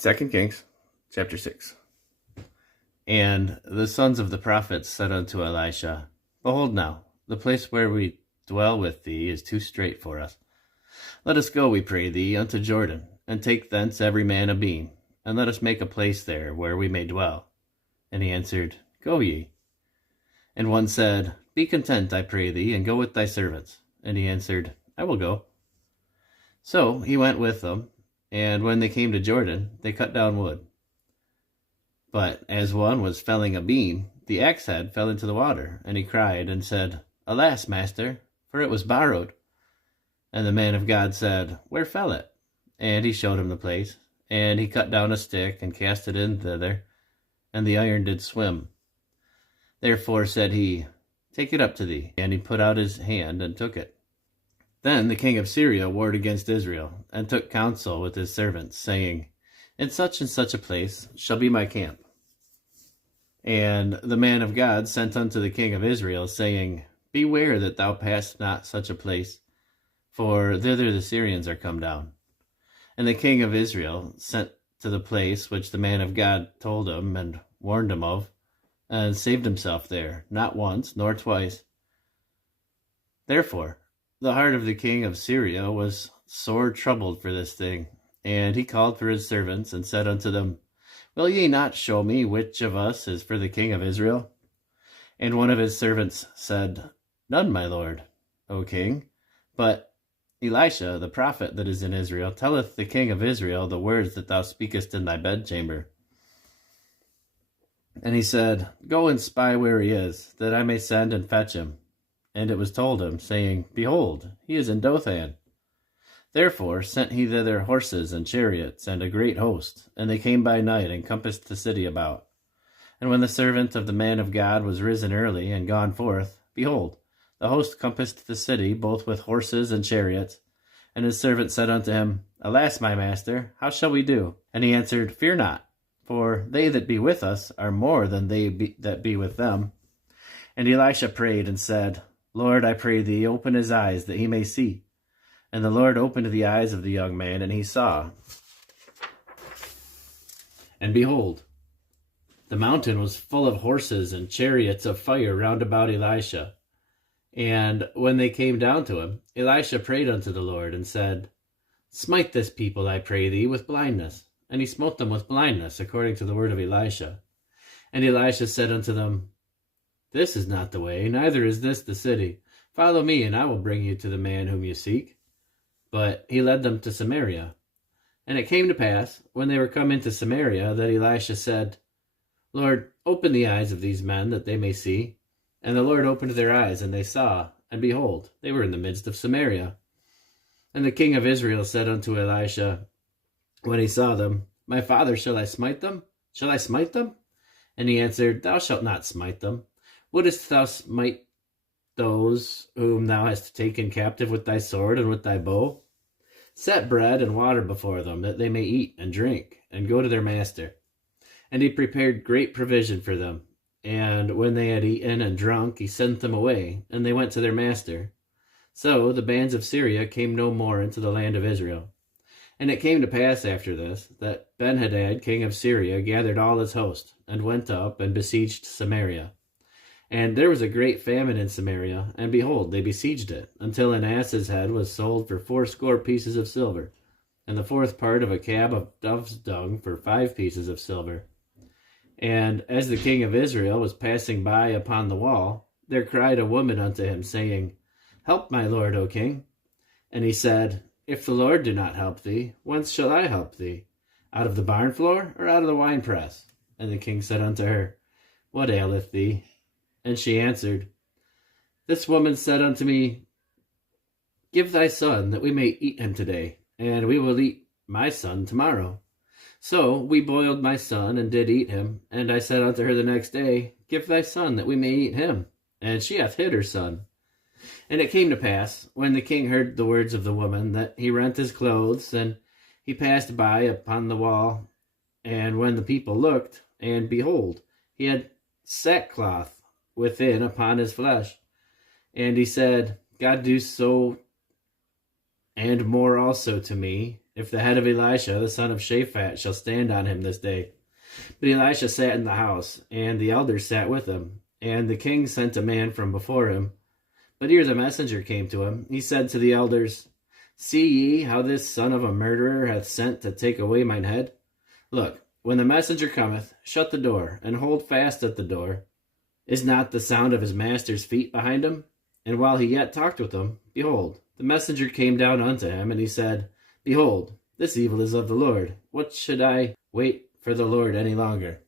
2 Kings, chapter 6. And the sons of the prophets said unto Elisha, Behold now, the place where we dwell with thee is too strait for us. Let us go, we pray thee, unto Jordan, and take thence every man a beam, and let us make a place there where we may dwell. And he answered, Go ye. And one said, Be content, I pray thee, and go with thy servants. And he answered, I will go. So he went with them, and when they came to Jordan, they cut down wood. But as one was felling a beam, the axe head fell into the water, and he cried and said, Alas, master, for it was borrowed. And the man of God said, Where fell it? And he showed him the place. And he cut down a stick, and cast it in thither, and the iron did swim. Therefore said he, Take it up to thee. And he put out his hand, and took it. Then the king of Syria warred against Israel, and took counsel with his servants, saying, In such and such a place shall be my camp. And the man of God sent unto the king of Israel, saying, Beware that thou pass not such a place, for thither the Syrians are come down. And the king of Israel sent to the place which the man of God told him and warned him of, and saved himself there, not once nor twice. Therefore the heart of the king of Syria was sore troubled for this thing, and he called for his servants, and said unto them, Will ye not show me which of us is for the king of Israel? And one of his servants said, None, my lord, O king, but Elisha the prophet that is in Israel telleth the king of Israel the words that thou speakest in thy bedchamber. And he said, Go and spy where he is, that I may send and fetch him. And it was told him, saying, Behold, he is in Dothan. Therefore sent he thither horses and chariots and a great host, and they came by night and compassed the city about. And when the servant of the man of God was risen early and gone forth, behold, the host compassed the city both with horses and chariots. And his servant said unto him, Alas, my master, how shall we do? And he answered, Fear not, for they that be with us are more than that be with them. And Elisha prayed and said, Lord, I pray thee, open his eyes that he may see. And the Lord opened the eyes of the young man, and he saw. And behold, the mountain was full of horses and chariots of fire round about Elisha. And when they came down to him, Elisha prayed unto the Lord, and said, Smite this people, I pray thee, with blindness. And he smote them with blindness, according to the word of Elisha. And Elisha said unto them, This is not the way, neither is this the city. Follow me, and I will bring you to the man whom you seek. But he led them to Samaria. And it came to pass, when they were come into Samaria, that Elisha said, Lord, open the eyes of these men, that they may see. And the Lord opened their eyes, and they saw, and behold, they were in the midst of Samaria. And the king of Israel said unto Elisha, when he saw them, My father, shall I smite them? Shall I smite them? And he answered, Thou shalt not smite them. Wouldest thou smite those whom thou hast taken captive with thy sword and with thy bow? Set bread and water before them, that they may eat and drink, and go to their master. And he prepared great provision for them. And when they had eaten and drunk, he sent them away, and they went to their master. So the bands of Syria came no more into the land of Israel. And it came to pass after this, that Benhadad king of Syria gathered all his host, and went up and besieged Samaria. And there was a great famine in Samaria, and behold, they besieged it, until an ass's head was sold for 80 pieces of silver, and the fourth part of a cab of dove's dung for 5 pieces of silver. And as the king of Israel was passing by upon the wall, there cried a woman unto him, saying, Help, my lord, O king. And he said, If the Lord do not help thee, whence shall I help thee? Out of the barn floor, or out of the winepress? And the king said unto her, What aileth thee? And she answered, This woman said unto me, Give thy son, that we may eat him today, and we will eat my son tomorrow. So we boiled my son, and did eat him. And I said unto her the next day, Give thy son, that we may eat him. And she hath hid her son. And it came to pass, when the king heard the words of the woman, that he rent his clothes, and he passed by upon the wall. And when the people looked, and behold, he had sackcloth within upon his flesh. And he said, God do so and more also to me, if the head of Elisha, the son of Shaphat, shall stand on him this day. But Elisha sat in the house, and the elders sat with him. And the king sent a man from before him. But ere the messenger came to him, he said to the elders, See ye how this son of a murderer hath sent to take away mine head? Look, when the messenger cometh, shut the door, and hold fast at the door. Is not the sound of his master's feet behind him? And while he yet talked with him, behold, the messenger came down unto him, and he said, Behold, this evil is of the Lord. What should I wait for the Lord any longer?